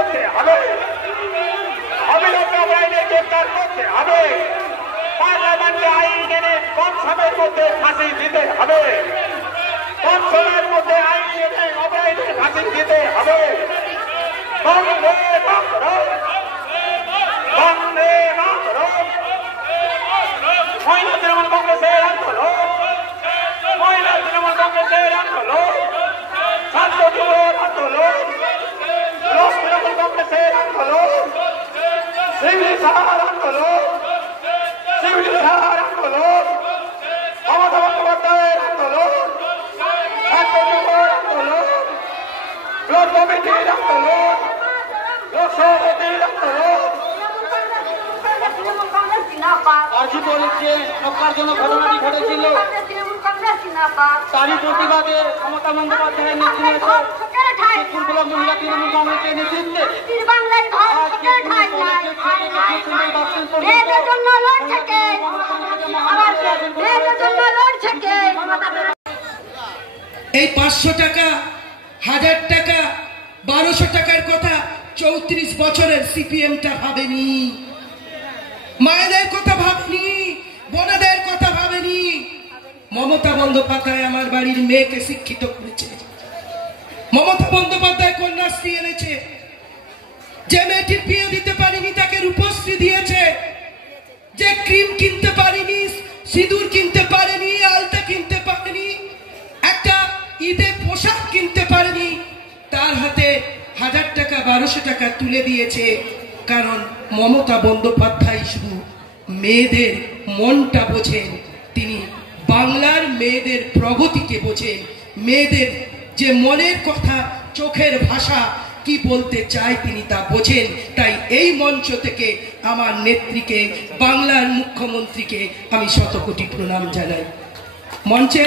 করতে হবে, অবিলম্বে অপরাধীদের গ্রেপ্তার করতে হবে, পার্লামেন্টে আইন এনে কম সময়ের মধ্যে ফাঁসি দিতে হবে, কম সময়ের মধ্যে আইন এনে অপরাধীদের ফাঁসি দিতে হবে। বন্দে মাতরম, বন্দে মাতরম। মহিলা তৃণমূল কংগ্রেসের আন্দোলন, মহিলা তৃণমূল কংগ্রেসের আন্দোলন, ছাত্র যুবর আন্দোলন, লোক তৃণমূল কংগ্রেসের আন্দোলন, সিভিল সাহার আন্দোলন, সিভিল সাহার আন্দোলন, মমতা বন্দ্যোপাধ্যায়ের আন্দোলন, ছাত্র যুবর আন্দোলন, ব্লক কমিটির আন্দোলন, লোক সভাপতির আন্দোলন। গাজীপুরের যে হত্যাজনক ঘটনাটি ঘটেছিল তারই প্রতিবাদে মমতা বন্দ্যোপাধ্যায়ের নেতৃত্বে পূর্ববঙ্গ মহিলা তৃণমূল কংগ্রেসের নেতৃত্বে এই 500 টাকা, 1000 টাকা, 1200 টাকার কথা 34 বছরের সিপিএমটা ভাবেনি, মায়েদের কথা ভাবেনি, বোনেদের কথা ভাবেনি। মমতা বন্দ্যোপাধ্যায় আমার বাড়ির মেয়েকে শিক্ষিত করেছে, মমতা বন্দ্যোপাধ্যায় কন্যাশ্রী এনেছে, যে মেয়েটির বিয়ে দিতে পারিনি তাকে রূপশ্রী দিয়েছে, যে ক্রিম কিনতে পারিনি, সিঁদুর কিনতে পারেনি, আলতা কিনতে পারেনি, একটা ঈদে পোশাক কিনতে পারেনি, তার হাতে 1000 টাকা 1200 টাকা তুলে দিয়েছে। কারণ মমতা বন্দ্যোপাধ্যায় শুধু মেয়েদের মনটা বোঝেন, তিনি বাংলার মেয়েদের প্রগতিকে বোঝেন, মেয়েদের যে মনের কথা, চোখের ভাষা কি বলতে চায় তিনি তা বোঝেন। তাই এই মঞ্চ থেকে আমার নেত্রীকে, বাংলার মুখ্যমন্ত্রীকে আমি শতকোটি প্রণাম জানাই। মঞ্চে